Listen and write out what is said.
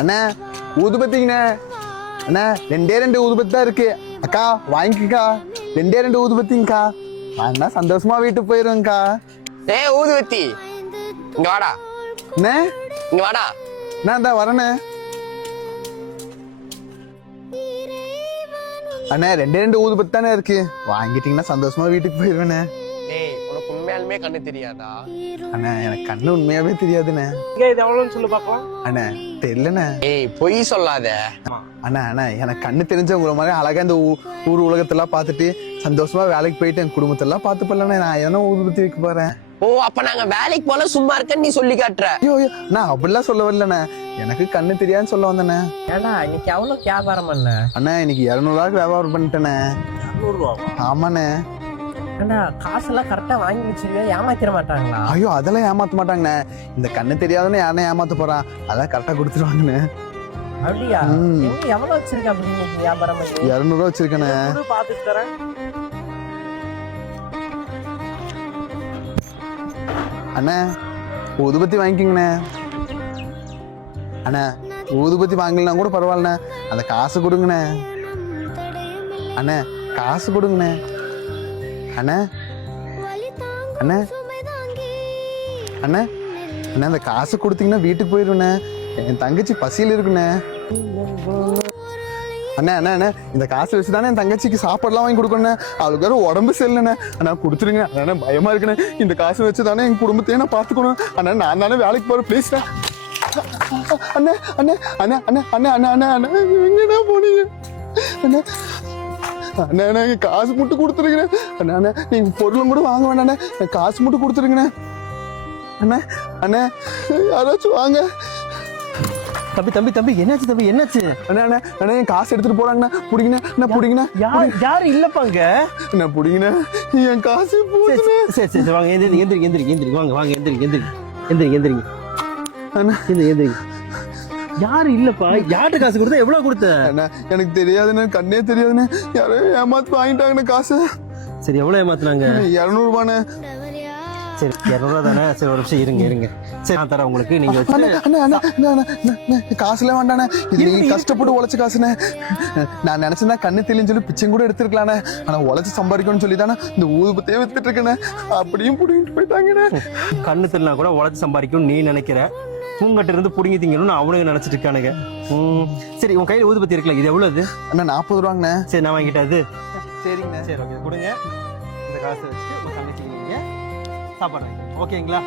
அண்ணா ஊதுபத்திங்கண்ணே. அண்ணா 2 ஊதுபத்தி தான் இருக்கு. அக்கா வாங்கிக்கா. 2 ஊதுபத்திங்கக்கா. வாங்கினா சந்தோஷமா வீட்டுக்கு போயிருவேங்க்கா. ஊதுபத்தி இங்க வாடா. அண்ணே இங்க வாடா. நான் தான் வரேண்ணே. அண்ணா 2 ஊதுபத்தி தானே இருக்கு. வாங்கிட்டீங்கன்னா சந்தோஷமா வீட்டுக்கு போயிருவேண்ணே. உனக்கு உண்மையாலுமே கண்ணு தெரியாதா? அண்ணா எனக்கு கண்ணு உண்மையாவே தெரியாதுண்ணே. இது எவ்வளவுன்னு சொல்லு பாக்கலாம். அண்ணா தெரியலண்ணே. பொய் சொல்லாத. அண்ணா அண்ணா எனக்கு கண்ணு தெரிஞ்சவங்கள மாதிரி அழகா இந்த ஊர் உலகத்தெல்லாம் பார்த்துட்டு சந்தோஷமா வேலைக்கு போயிட்டு என் குடும்பத்தெல்லாம் பார்த்து போலண்ணே. நான் என்ன ஊதுபத்தி வைக்க போறேன். அப்ப நாங்க வேலைக்கு போல சும்மா இருக்கன்னு நீ சொல்லி காட்டுற. ஐயோ நான் அப்படிலாம் சொல்ல வரலண்ணே. எனக்கு கண்ணு தெரியாதுன்னு சொல்ல வந்தேண்ணே. ஏடா இன்னைக்கு எவ்வளவு வியாபாரம் பண்ண? அண்ணா இன்னைக்கு 200 ரூபாய்க்கு வியாபாரம் பண்ணிட்டேண்ணே. 200 ரூபாவா? ஆமாண்ணே. ஏண்டா காசெல்லாம் கரெக்டா வாங்கி வச்சிருவியா? ஏமாத்திர மாட்டாங்களா? ஐயோ அதெல்லாம் ஏமாத்த மாட்டாங்கண்ணே. இந்த கண்ணு தெரியாதுன்னு யாருனே ஏமாத்த போறான். அதான் கரெக்டா கொடுத்துருவாங்கண்ணே. அப்படியா? எங்க எவ்வளவு வச்சிருக்க அப்படி இன்னைக்கு வியாபாரம் பண்ணி? 200 ரூபா வச்சிருக்கேண்ணே. பாத்துட்டு தரேன். அண்ணா ஊதுபத்தி வாங்கிக்கோங்கண்ணே. அண்ணா ஊதுபத்தி வாங்கலாம் கூட பரவாயில்லண்ணே. அந்த காசு கொடுங்கண்ணே. அண்ணே காசு கொடுங்கண்ணே. அண்ணே அண்ணே அண்ணே அண்ணே அந்த காசு கொடுத்தீங்கன்னா வீட்டுக்கு போயிடுவேண்ணே. என் தங்கச்சி பசியில் இருக்குண்ணே. அண்ணே அண்ணா அண்ணே இந்த காசு வச்சு தானே என் தங்கச்சிக்கு சாப்பாடுலாம் வாங்கி கொடுக்கணும். அவளுக்கு வேற உடம்பு சரியில்லைண்ணே. அண்ணா கொடுத்துருங்க. அண்ணா பயமா இருக்குண்ணே. இந்த காசு வச்சு தானே என் குடும்பத்தையே நான் பார்த்துக்கணும். அண்ணா நான் தானே வேலைக்கு போறேன். ப்ளீஸ்ண்ணா. அண்ணே அண்ணே அண்ணே அண்ணே அண்ணே அண்ணே அண்ணே அண்ணே எங்கண்ணா போனீங்க? அண்ணே அண்ணே அண்ணே காசு மட்டும் கொடுத்துருங்கண்ணே. அண்ணா அண்ணே நீங்க பொருளும் கூட வாங்க வேண்டாண்ணே. காசு மட்டும் கொடுத்துருங்கண்ணே. அண்ணே அண்ணே யாராச்சும் வாங்க. தம்பி தம்பி தம்பி என்னாச்சு தம்பி என்னாச்சு? அண்ணா அண்ணா அண்ணா என் காசு எடுத்துட்டு போறாங்கண்ணா. புடிங்கண்ணா. என்ன புடிங்கண்ணா? யாரு இல்லப்பாங்க? என்ன புடிங்கண்ணா. என் காசு போச்சுண்ணே. சரி சரி வாங்க எந்திரிங்க வாங்க வாங்க எந்திரிங்க அண்ணா எந்திரிங்க. யாரு இல்லப்பா? யார்கிட்ட காசு கொடுத்த? எவ்வளவு கொடுத்த? அண்ணா எனக்கு தெரியாதுண்ணே. கண்ணே தெரியாதுண்ணே. யாரோ ஏமாத்து வாங்கிட்டாங்கண்ணே காசு. சரி எவ்வளவு ஏமாத்துனாங்க? 200 ரூபாண்ணே. சரி 200 ரூபா தானே. சரி ஒரு நிமிஷம் இருங்க. சரி நான் தரேன் உங்களுக்கு. நீங்க காசுல வேண்டாண்ணே. இது நீங்க கஷ்டப்பட்டு உழைச்ச காசுண்ணே. நான் நினைச்சேன்னா கண்ணு தெளிஞ்சு சொல்லி பிச்சையும் கூட எடுத்துருக்கலாண்ணே. ஆனா உழைச்சு சம்பாதிக்கணும்னு சொல்லி தானே இந்த ஊதுபத்தியே வித்துட்டு இருக்கேண்ணே. அப்படியும் புடிங்கிட்டு போயிட்டாங்கண்ணே. கண்ணு தெரியலாம் கூட உழைச்சு சம்பாதிக்கணும் நீ நினைக்கிற. உங்ககிட்ட இருந்து புடுங்கி திங்கணும்னு அவனுக்கு நினைச்சிட்டு இருக்கானுங்க. சரி உன் கையில ஊதுபத்தி இருக்குல்ல, இது எவ்வளவு? அண்ணா 40 ரூபாங்கண்ணே. சரி நான் வாங்கிட்டேன். அது சரிங்கண்ணே. சரி ஓகே கொடுங்க. இந்த காசை வச்சுட்டு உங்க தங்கச்சிக்கு நீங்க சாப்பாடு வாங்கிக்கோங்க. ஓகேங்களா?